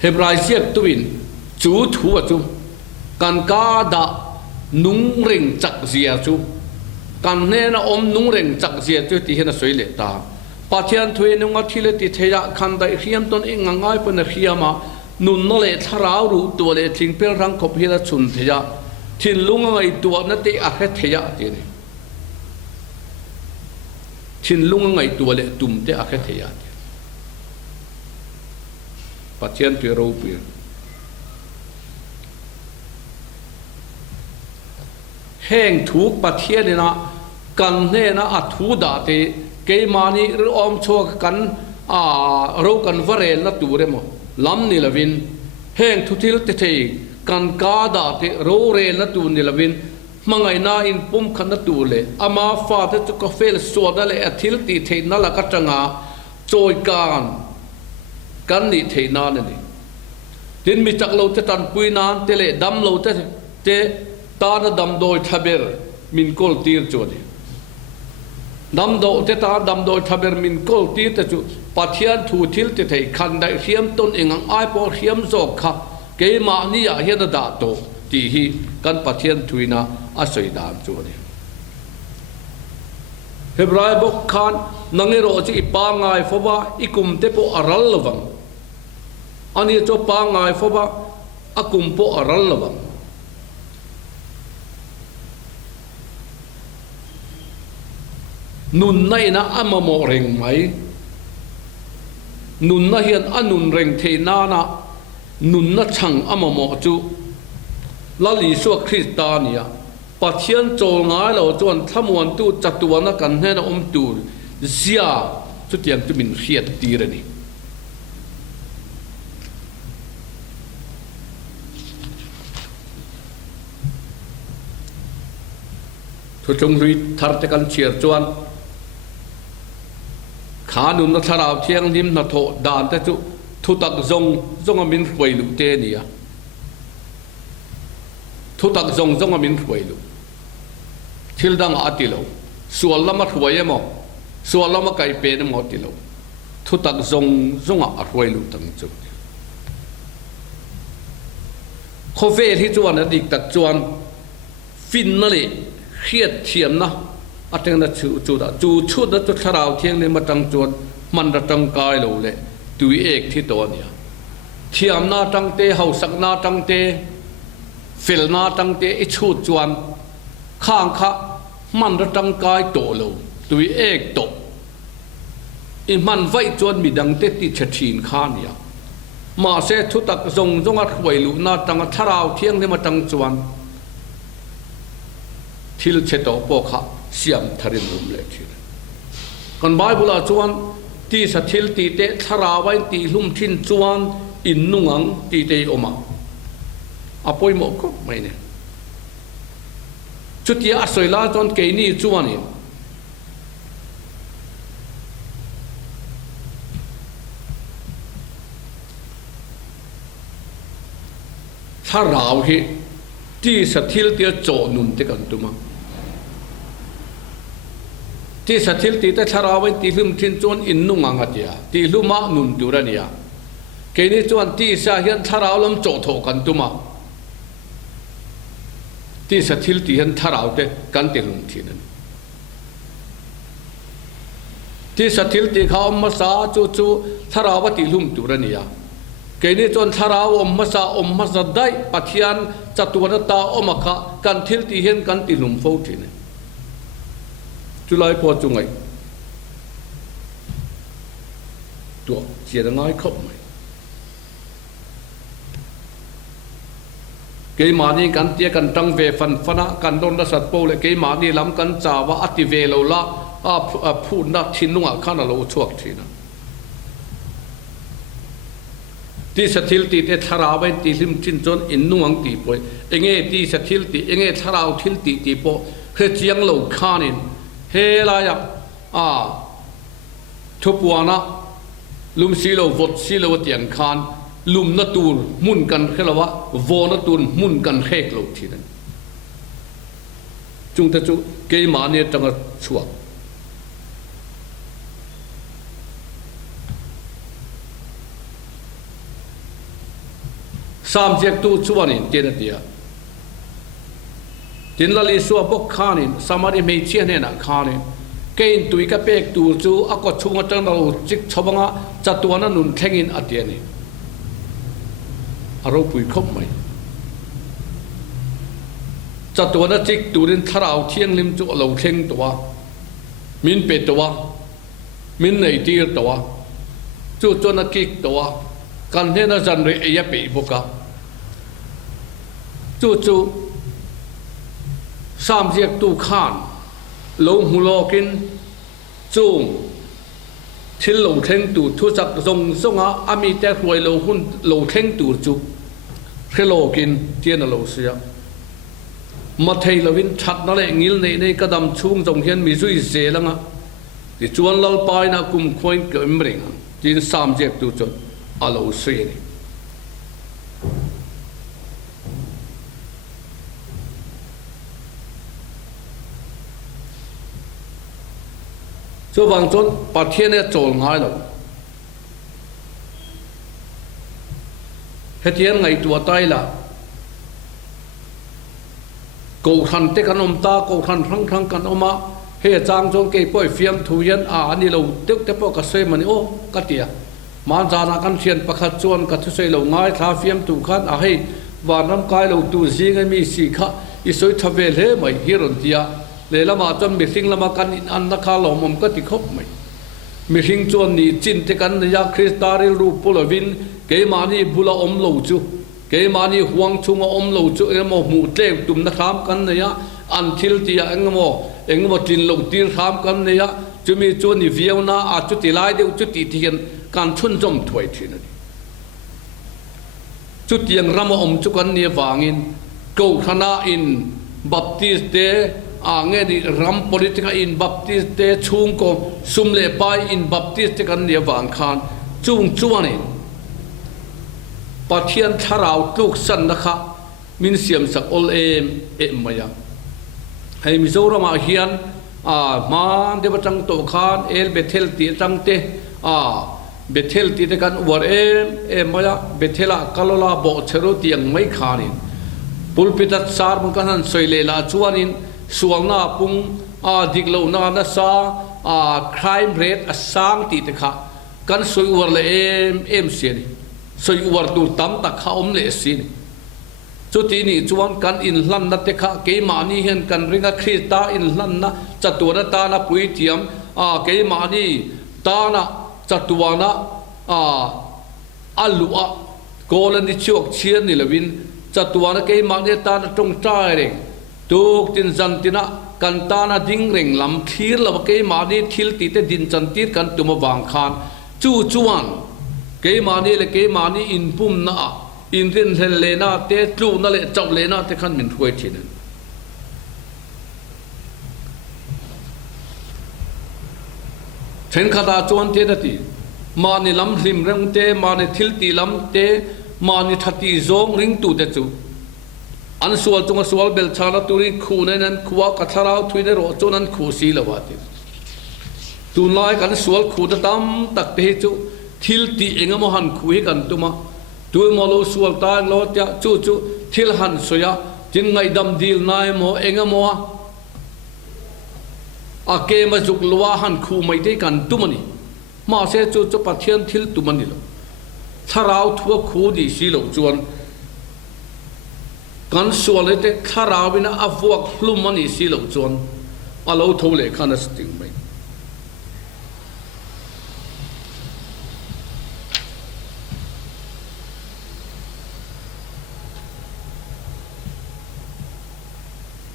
เฮบรายเสียตุวินจูทัวจูกันกาดะนุงเร่งจักเสียจูกันเนนอมนุงเร่งจักเสียจูที่เห็นสวยเลตาปะเทียนทุยนุงอาทิเลติเทียคันได้เขียมตนเองง่ายเป็นเขียมานุนนเลทราวรูตัวเลทิ้งเป็นรังขบเฮลชุนเทียทินลุงไงตัวนั่นที่อาเทียทีนี่ทินลุงไงตัวเลตุ่มที่อาเทียปัจเจียนตัวรูปีแห้งถูกปัจเจียนนี่นะกันเนี่ยนะอัฐูดาติเกมานีหรืออมโชกันรู้กันวเรลละตัวเรมลำนิลวินแห้งทุติลเตเทกันกาดาติรู้เรลละตัวนิลวินมังไงนาอินปุ่มขันละตัวเลยอามาฟาเตจุกเฟลสวดเลยอธิลติเทนั่นละกัจจงาโจยการกันนี่เทนานนี่ดินมีจักเราจะตันปุยนานเตเลดำเราจะเจตาดำโดยทับเบอร์มินโกลตีร์จวดดำโดเตตาดำโดยทับเบอร์มินโกลตีร์จูปัจเจียนทูทิลเตเทคันได้เขียมต้นเองไอปอเขียมโจกค่ะเกมานี่อยากเห็นดาโตตีฮีกันปัจเจียนทุยนาอาศัยดามจวดเฮบรายบกขานนังเอโรจิปางไงฟว่าอิกุมเตโปอารัลลวังอันนี้จะปางไงฟว่าอากุมโปอารัลลวังนุนในนะอามาโมเร่งไหมนุนนะเฮียนอานุนเร่งเทนานะนุนนะช่างอามาโมจูลาลีสัวคริสตานียปัจเจียนโจงายเราจวนทำวันตูจัตัวนักกันให้นะตูเสียจุดยังจะมินเขียดตีระนี่ทุจงรีทาร์ตกันเชียร์จวนขานุนนัทราวเทียงริมนัทโถดานแต่จุทุตักจงมินรวยลุเตนี่ยทุตักจงมินรวยลุทิลดังอาติโลส่วนละมัดรวยมั้งส่วนละมัดไก่เป็นมั้งอาติโลทุตักจงรวยลุตั้งจุดข้อเฟที่จวนนั้นดิกตักจวนฟินนั่นเลยเครียดเทียมนะอาจจะนั่นจุดชุดนั้นจุดทราวเทียงเลยมาตั้งจวนมันระตั้งกายเราเลยตุยเอกที่ตัวเนี่ยเทียมนาตั้งเตะเฮาสักนาตั้งเตะฟิลนาตั้งเตะไอชุดจวนข้างข้ามันระตั้งกายโตเราตุยเอกโตอิมันไว้จวนมีดังเตติเฉดฉีนข้าเนี่ยมาเสทุตักจงอัดไว้ลุนาตั้งทราวเทียงเลยมาตั้งจวนทิลเชตโตปอกะเสียมทารินรุมเลทิลกันไบเบิลจวนที่สัทิลตีเตทราวไว้ตีลุ่มทินจวนอินนุ่งตีเตอมาอภัยหมกก็ไม่เนี่ยจุดที่อาศัยลาจวนเกนี่จวนเนี่ย ถ้าเราเหที่สถิลเตียโจนุนเตกันตุมาที่สถิลตีแต่ถ้าเราไว้ที่ลุมทิ้งจวนอินนุ่งอังกัดยาที่ลุมานุนตุระเนียเกนี้จวนที่สาเหตุถ้าเราล้มโจโถกันตุมาที่สถิลตีเห็นถ้าเราเตกันติลุมทิ้งนั้นที่สถิลตีเขาอมมาสาจูถ้าเราว่าที่ลุมตุระเนียเกนี้จนถ้าเราอมมาสาได้ปัจจัยจัตุวันตาอมคะกันทิลตีเห็นกันติลุมโฟทิ้งจุลัยพอจุงไงตัวเจียงง่ายครบไหมเกี่ยมานี่กันเตี้ยกันตั้งเวฟันฟนะกันโดนรัศดโปเลยเกี่ยมานี่ล้ำกันจ่าว่าอติเวลละพูดนักชินนุ่งข้านาโลชวกทีนะที่สถิลตีเตทาราไว้ตีลิมชินจนอินนุ่งตีป่วยเองที่สถิลตีเองทาราวทิลตีตีโปเพื่อเจียงโลข้านินเฮลายะทุบวานะลุมสีโลวดสีโลวดอย่างคานลุมนัตูนมุนกันแค่ละวะวอนัตูนมุนกันเฮกโลทีนั้นจุงแต่จุเกยมาเนี่ยจังชัวสามเจ็ดตู้ชัวนี่เจนเดียจินลลิสัวบกขานินสมาริไม่เชี่ยเนี่ยนะขานินเกณฑ์ตุยกับเป็กตูจูอากชุงจังเราจิกชาวบ้านจัตัวนั้นนุนแข่งินอัดเดียนี่อารมณ์ปุยคบไหมจัตัวนั้นจิกตูรินทาราวเที่ยงลิมจูเราเข่งตัวมินเป็ดตัวมินในตีตัวจูจนักกิกตัวกันเทนจันเรียเปบุกะจูสามเจียกตูขานลงหูโลกินจุงทิลลงเทงตูทุจักทรงอามีแต่รวยโลหุ่นโลเทงตูจุเทโลกินเทียนโลเสียมาเทลวินชัดนั่นแหละงิลในกระดำชุ่งทรงเทียนมีสุยเสลังอ่ะที่จวนเราไปนะกุมควยเกิมเริงจีนสามเจียกตูจนอาโลเสียนี่ช่วงจนประเทศเนี่ยโจรง่ายหรอกเหตุยังไงตัวตายละกูทันเตกันอมตากูทันทั้งกันออกมาเฮจางจงเก็บป่วยเฟียมทุยันอันนี้เราเด็กแต่พวกกระเซมันโอ้กัดเดียมาจานากันเชียนประคัดจวนกัดทุเสเราง่ายท้าเฟียมตุขันให้วานน้ำกายเราตูซีกันมีสีขะอิสุยทเวลเฮไม่ฮิรันเดียเลยละมาจนมีสิ่งละมากันอันนักข่าวหลอมก็ติดคบไหมมีสิ่งจวนนี้จินตกันในยาคริสตาริรูปุลวินเกมานีบุลาอมโลจูเกมานีห่วงชุงอมโลจูเอ็งโมหมู่เตะตุ่มนักข่าวกันในยาอันทิลตีเอ็งโมจินโลตีข่าวกันในยาจะมีจวนนี้วิวนาอาจุติไล่เดียวจุติเทียนการชุนจมถวยทีนั้นจุดยังรำอมจุกันเนี่ยวางินกูขณะอินบัพติสเตเงี้ยดิรัม politika in baptist te chung ko sumle pai in baptist te kan dia wang khan chung chuani pathian tharau tluk san nakha min siam sak ol em maya hai mizoram a hian man de batang to khan el bethel ti tang te bethel ti te kan war em maya bethela kalola bo chero tiang mai khanin pulpitat sar mun kan soile la chuaninส่วนหน้าปุ่งดิกเหล่านั้นซาcrime rate สร้างตีตะขะกันสวยอวดเลยเอ็มเสียนี่สวยอวดดูตั้มตะขะอมเลสีนี่จุดที่นี่จวนกันอินลันนัตตะขะเกมานี่เห็นกันเรื่องคริสตาอินลันนะจัตุวนะตานะปุยเทียมเกมานี่ตานะจัตุวนะอัลลุอะโกลันดิชวกเชียนนี่ละวินจัตุวนะเกมานี่ตานะตรงใจเองตุกตินจันตินะกันตานาดิ้งเร่งลำทีร์ละว่าเกมานีทิลติเตดินจันติร์กันตุมวางคานจูจวนเกมานีleเกมานีอินปุ่มนะอินรินเฮเลนาเตจูนั่นแหละเจ้าเลนาเตขันมินถวยทีนั้นเช่นขดาจวนเตนตีมานีลำริมเร่งเตมานีทิลติลำเต มานิทัตีซงริงตูเตจูอันส่วนจงส่วนเบลชาลตุริคูนั้นขวากระทาราวทุยในรถจนั้นคูสีละวาติตูนายกันส่วนคูตะตั้มตักเตจูทิลตีเองมหันคุยกันตุมาตัวมโลส่วนตายโลจะจูทิลหันสยาจินไงดำดีลนายโมเองมัวอาเกมาจุกลวาหันคูไม่ได้กันตุมันนี่มาเสจูปัทเทียนทิลตุมันนี่ละถ้าเราทั่วคูดีสีหลงจวนกันส่วนเลยแต่ถ้าเราเป็นอวกลุ่มมันนี่สีหลงจวนอาเราทุ่งเลยขันสติงไป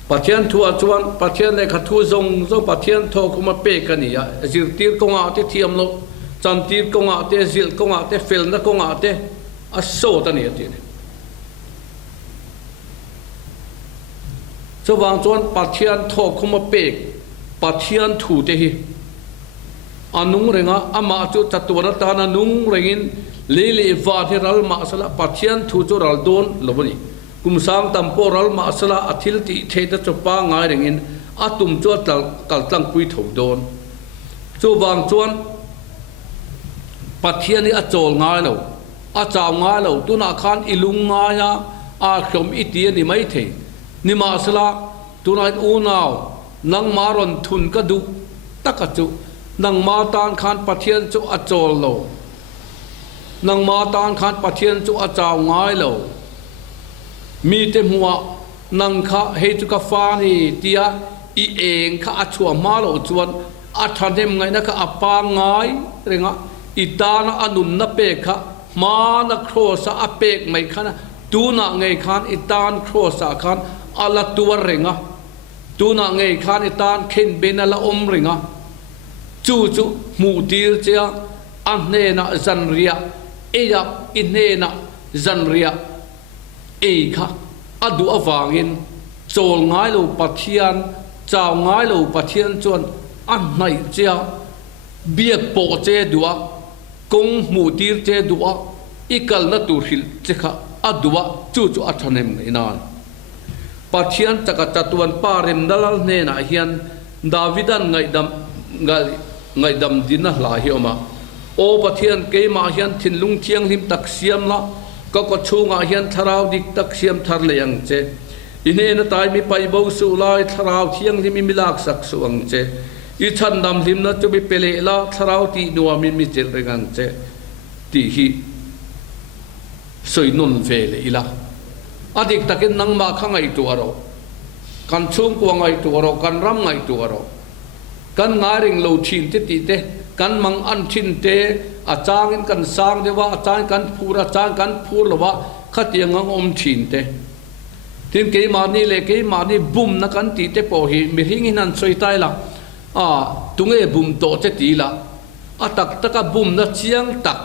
ปัจเจียนทัวจวนปัจเจียนในขัดทัวทรงปัจเจียนทอคุมาเปกันนี่จิตตีกงอาเตเทียมโลจันตีกงอาเตจิลกงอาเตเฟลนักงอาเตอโซตันนี่ตีนี่จะวางจวนปัจเจียนทอคุมาเปกปัจเจียนถูเตหิอานุงเรงอามาจุจัตุวนตานานุงเรงอินเลวาที่รัลมาสละปัจเจียนถูจุรัลโดนลบนี่กุมสังตัมโปรัลมาสละอาทิลติเทตจปางายเรงอินอาตุมจวดกัลตังปุยถูโดนจะวางจวนปัจเจียนนี่อาโจลง่ายแล้วอาจาวง่ายแล้วตุนาคานอิลุงง่ายอาขมอิตียนี่ไม่เทนี่มาสละตุนายอูนาวนังมารอนทุนกระดุตักจุนังมาตานคานปัจเจียนจุอาโจลโลนังมาตานคานปัจเจียนจุอาจาวง่ายแล้วมีเต็มหัวนังข้าเฮจุกฟ้านี่เตียอีเองข้าอัชัวมาโลจวนอัฐานเต็มไงนะข้าอปางง่ายเรงะอิตานะอนุนนับเปกข้ามานะโครสะอเปกไม่ข้านะตูนะไงข้านอิตานโครสะข้านอัลตัวเรงะตูนะไงข้านอิตานเข็นเบนละอมเรงะจูมูตีร์เจ้าอันเนนะจันเรียเอียบอินเนนะจันเรียเอค่ะอดูอวางินโจลง่ายลูปัทเทียนเจ้าง่ายลูปัทเทียนจวนอันไหนเจ้าเบียโปเจดัวกงมูตีร์เจดัวอีกลนัตุหิลเจ้าอดูวจูอัฐเนมอินานปัทเทียนจักรจัตวันปาริมดัลเนน่าเฮียนดาวิดันไงดำดินน่ะลาเฮียมาโอปัทเทียนเกยมาเฮียนทินลุงเทียงหิมตักเสียมละก็ชูงาเฮียนทาราวดิกตักเสียมทารเลียงเจอินเนตายมีไปบ่สุลายทาราวเทียงที่มีมิลากสักสวงเจอีชันดำลิมนะจะไปเปเลละทาราวตีนัวมีเจริงันเจตีฮีสวยนุนเวลอีละอดีตตะกินนังมาข้างไอตัวเรากันชุ่มกวางไอตัวเรากันรำไอตัวเรากันงาริงโลชินเตติเตกันมังอันชินเตอาจารย์กันสร้างเดว่าอาจารย์กันพูดอาจารย์กันพูดหรือว่าขัดยังงอมชินเตทีมเกยมานี่เลยเกยมานี่บุมนักกันตีเตปอหีมีหิ้งนันสวยตายละตุงเอบุมโตเจตีละตักบุมนักเชียงตัก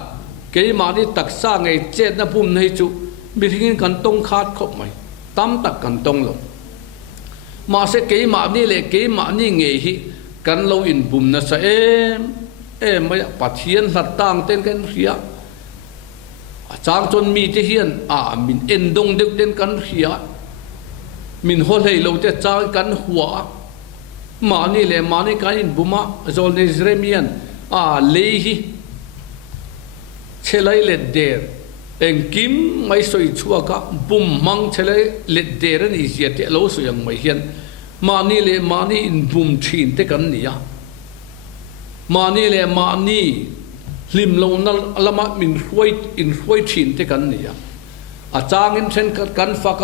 เกยมานี่ตักสร้างไอเจ็ดนักบุมในจุมีหิ้งกันตรงขาดครบไหมตั้มตักกันตรงลงมาเสกเกยมานี่เลยเกยมานี่เงยกันเราอินบุมนะเสไม่ปัจเจียนหลัดต่างเต้นกันเสียจางจนมีที่เฮียนมินเอ็นดงเด็กเต้นกันเสียมินหัวเลยเราจะจางกันหัวมานี่เลยมานี่กันอินบุมาโซนอิสราเอลเลยฮีเชลัยเลดเดอร์เองกิมไม่สวยชัวกะบุมมังเชลัยเลดเดอร์นี่เสียเตะเราสวยยังไม่เฮียนมานี่เลยมานี่อินบุมชินเตกันเนี่ยมานี่เลยมานี่ลิมลงนั่นละมามินรวยอินรวยชินเตกันเนี่ยอาจารย์เช่นกันฟัก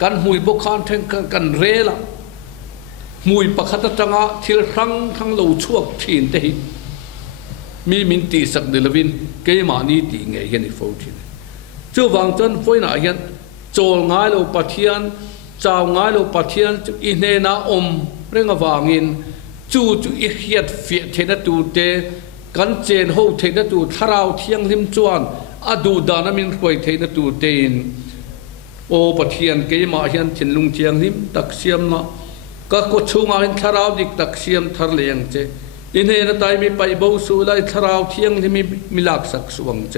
กันมวยบุคคลเช่นกันเรล่ะมวยประคัตจังะทิลครั้งทั้งเราชั่วชินเตมีมินตีสักเดลวินเกยมานี่ตีไงเห็นอีโฟชินจู่วางจนฝอยหน่าเห็นโจลง่ายเราปัทเทียนเจ้าง่ายเราปัทเทียนอินเนนาอมเรื่องวางินจู่อีเฮียดเฟียเทนตูเตกันเจนโฮเทนตูทาราวเทียงลิมจวนอดูดานามินควยเทนตูเตนโอปัทเทียนเกยมาเฮียนเชนลุงเทียงลิมตักเสียมนะก็กดชูงาเห็นทาราวดิกตักเสียมทารเลียงเจอินเนนตายมีไปบ่สุไลทาราวเทียงที่มีลักสักสวงเจ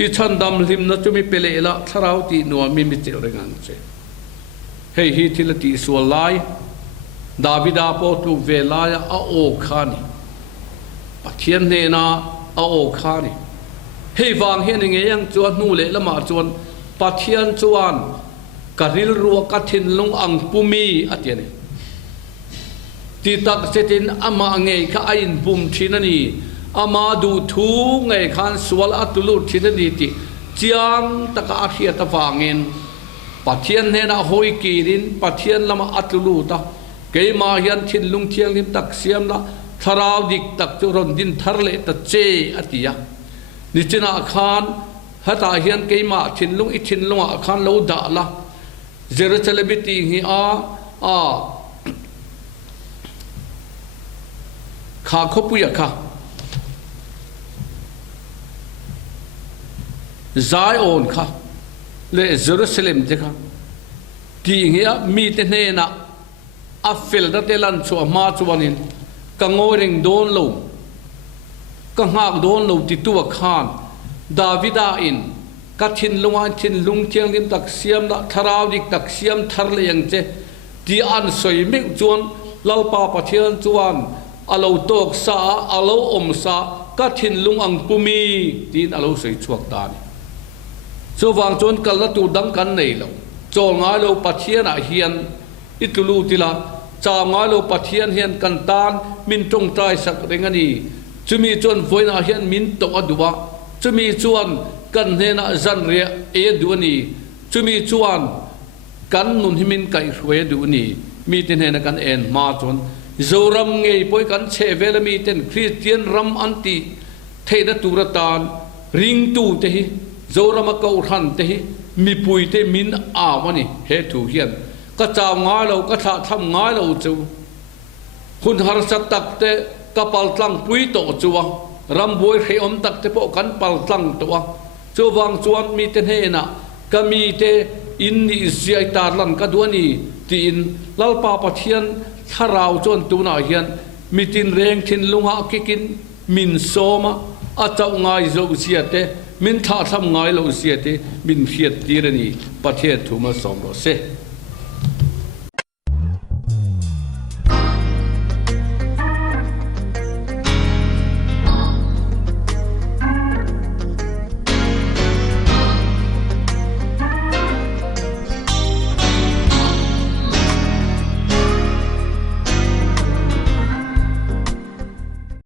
อีชันดำลิมนัจุมีเปเลละทาราวตีนัวมีมิเจริงันเจเฮฮีทิลตีสวลไลดาวิดาโปตุเวลายาอาโอคานีปัทยันเนนาอาโอคานีเฮวางเฮนเงยังจวนนูเลละมาจวนปัทยันจวนกะริลรัวกัทินลงอังปุมีอัตยนีตีตักเซตินอามาเงยข้าอินบุมทินันีอามาดูทูเงยขันสวลอัตุลุทินันีติจียงตะกอาเทียตะฟางเงินปัทยันเนนาหอยกีรินปัทยันละมาอัตุลุตาเกยมายันทินลุงเทียงลิมตักเสียมละทาราวดิกตักจุรนดินทารเลตะเจอติยานิจนาขานฮัตายันเกยมาทินลุงอิทินลุงอาขานโลดาละเจรุซาเลมติฮีข้าขบุยข้าไซออนข้าเลเจรูซาเล็มเจ้าที่เฮียมีเตเนนะอัฟเฟลดัตเตลันชัวมาชัวนินกังโอริงโดนลูกังหากโดนลูติตัวขานดาวิดาอินกัดทินลุงอันทินลุงเทียงลิมตักเสียมละทาราวดิกตักเสียมทารเลยังเจที่อันสวยมิกจวนลลปาปะเทียนจวนอาลูตกซาอาลูอมซากัดทินลุงอังปุมีที่อาลูสวยชวกตานีสว่างจวนกัลตูดังกันในเราโจงอาลูปะเทียนอาเฮียนอิตุลูติลาจางาโลปะเทียนเฮียนกันตานมินตรงใจสักเรงนีจะมีจวนฝอยนาเฮียนมินตกอดุวะจะมีจวนกันเฮนะจันเรียเอดูนีจะมีจวนกันนุนหิมินไก่รวยดูนีมีเทนเฮนะกันเอ็นมาจวนโจรำเงยป่วยกันเชเวลมีเทนคริสเตียนรำอันติเทนตุรตานริงตูเตหิโจรำมะกาวทันเตหิมีปุยเตมินอาวานีเฮตุเฮียนก็จางง่ายเราก็ทำง่ายเราจูคุณหาสตักเตะกระเป๋าตังปุยโตจูวะรำบวยให้อมตักเตะพวกกันเป๋าตังตัวจูวังจวนมีเทนเฮนะก็มีเตอินนิเซียตาลันก็ดวนีตีนลลปาปะเทียนถ้าเราจวนตัวน่าเฮียนมีตินเรงทินลุงหากินมินโซมาอาจจะง่ายเราเสียเตมินท่าทำง่ายเราเสียเตมินเขียดตีรนีประเทศถูกมาสมรสเซ